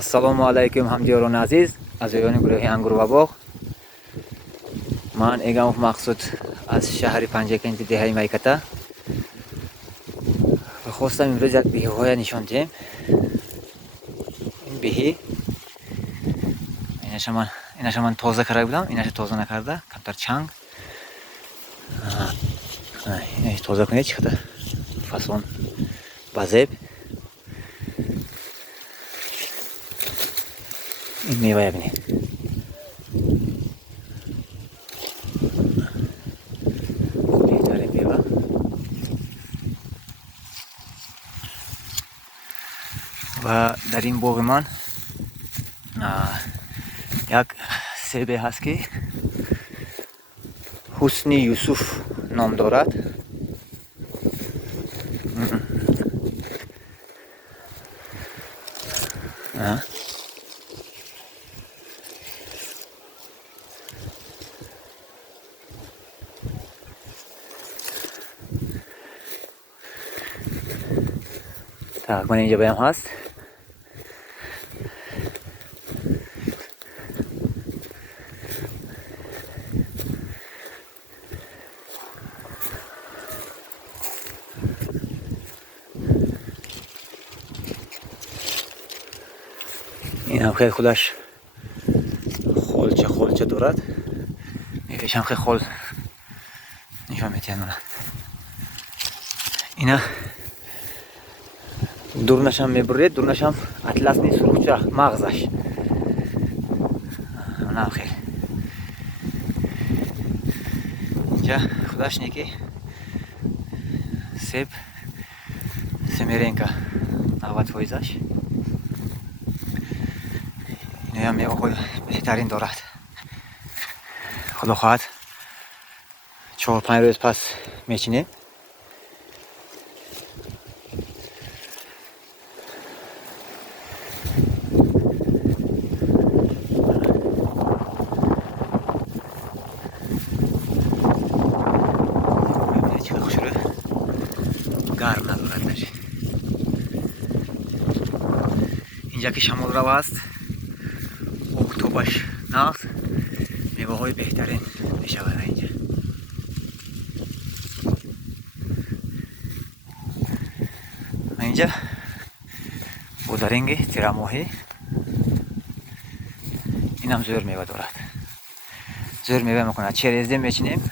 ассалому алайкум ҳамдиёрони азиз, аъзоёни гурӯҳи ангур ва боғ. Ман Эгамов Мақсуд аз шаҳри Панҷаканҷи деҳаи Майката. Хостам имрӯз як биҳиҳоя нишон диҳем. Ин биҳӣ инаша ман тоза карда будам, инаша тоза накарда, камтар чанг. Инаша тоза кунед, чӣ қадар фасон ба зеб. این میوه ببینید بهترین میوه و در این باغ من یک سیبه هست که حسنی یوسف نام دارد. من اینجا بایم هست. این هم خیلی خودش خولچه دارد. میوهش هم خیلی خول نشان میتونه. اینا دورنش هم میبرید، دورنش هم اطلس نیست، سرخچه مغزش. نه خیلی اینجا خودش نیکی سیب سمیرینکا 90%. اینو هم میوه خود بهترین دارد. خدا خواهد 4-5 روز پس میچینیم. گرم ندارد نشه. اینجا که شمال رو است، اکتبرش نقص میوه های بهترین میشود اینجا. اینجا بودرنگ تیراموهی، این هم زور میوه دارد. زور میوه میکنه. چریزده میچینیم.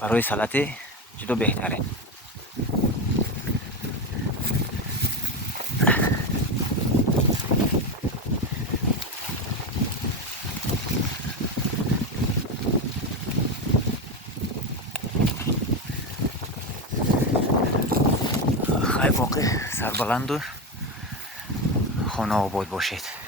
برای سلطه جدا بهترین. خیلی واقع سربلند و خانه آباد باشید.